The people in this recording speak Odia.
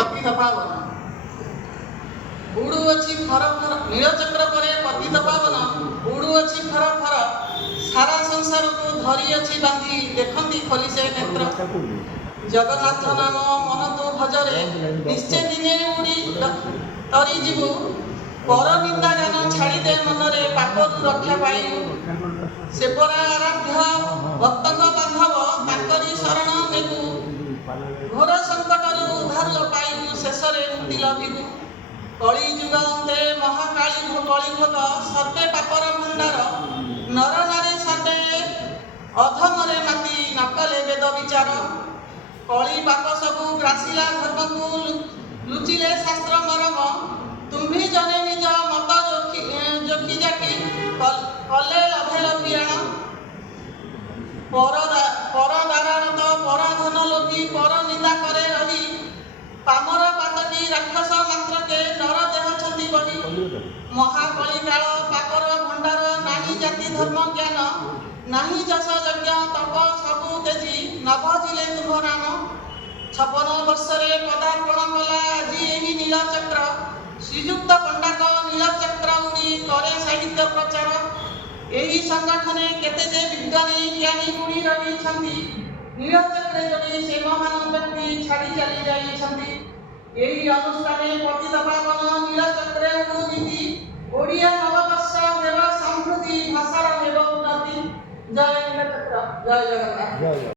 ପତିତ ପାବନ ଉଡ଼ୁଅଛି ଫର ଫର ନୀଳଚକ୍ର ପରେ ପତିତ ପାବନ ଉଡ଼ୁଅଛି ଫର ଫର ସାରା ସଂସାରକୁ ଧରିଅଛି ବାନ୍ଧି ଦେଖନ୍ତି ଖୋଲି ସେ ନେତ୍ର ଜଗନ୍ନାଥ ନାମ ମନ ତୁ ଭଜରେ ନିଶ୍ଚେ ଦିନେ ଉଡ଼ି ତରି ଯିବୁ ପର ନିନ୍ଦା ଜ୍ଞାନ ଛାଡ଼ିଦେ ମନରେ ପାପରୁ ରକ୍ଷା ପାଇବୁ ସେ ପରା ଆରାଧ୍ୟ ଭକ୍ତଙ୍କ ବାନ୍ଧବ ତାଙ୍କରି ଶରଣ ନେବୁ ଘୋର ସଂକଟରୁ ଉଦ୍ଧାର ପାଇବୁ ଶେଷରେ ମୁକ୍ତି ଲଭିବୁ କଳି ଯୁଗ ଅନ୍ତେ ମହାକାଳୀ କଳି ଭୋଗ ସର୍ବେ ପାପର ଭଣ୍ଡାର ନର ନାରୀ ସର୍ବେ ଅଧମରେ ମାତି ନକଲେ ବେଦ ବିଚାର କଳି ପାପ ସବୁ ଗ୍ରାସିଲା ଧର୍ମକୁ ଲୁଚିଲେ ଶାସ୍ତ୍ର ମରମ ତୁମ୍ଭି ଜନେ ନିଜ ମତ ଯୋଖି ଯାକି କଲେ ଲଭେ ଲଭିଆଣ ପର ଦାରାରତ ପର ଧନ ଲୋଭୀ ପର ନିନ୍ଦା करे ରହି ପାମର ପାତକୀ ରାକ୍ଷସ ମାତ୍ରକେ ନର ଦେହ ଛନ୍ଦି ବହି ମହାକଳି କାଳ ପାପର ଭଣ୍ଡାର ନାହିଁ ଜାତି ଧର୍ମ ଜ୍ଞାନ ନାହିଁ ଯଶ ଯଜ୍ଞ ତପ ସବୁ ତେଜି ନ ଭଜିଲେ ତୁମ୍ଭ ନାମ 56 ବର୍ଷରେ ପଦାର୍ପଣ କଲା ଆଜି ଏହି ନୀଳଚକ୍ର ଶ୍ରୀଯୁକ୍ତ ପଣ୍ଡାଙ୍କ ନୀଳଚକ୍ର ଉଡ଼ି କରେ ସାହିତ୍ୟ ପ୍ରଚାର ଏହି ସଂଗଠନେ କେତେ ଯେ ବିଜ୍ଞାନୀ ଜ୍ଞାନୀ ବୁଡ଼ି ରହିଛନ୍ତି ନୀଳଚକ୍ରେ ଯୋଡ଼ି ସେ ମହାନ ବ୍ୟକ୍ତି ଛାଡ଼ି ଚାଲି ଯାଇଛନ୍ତି ଏହି ଅନୁଷ୍ଠାନେ ପତିତ ପାବନ ନୀଳଚକ୍ରେ ଉଡ଼ୁଛନ୍ତି ଓଡ଼ିଆ ନବବର୍ଷ ହେବ ସମୃଦ୍ଧି ଭାଷାର ହେବ ଉନ୍ନତି ଜୟ ନୀଳଚକ୍ର ଜୟ ଜଗନ୍ନାଥ।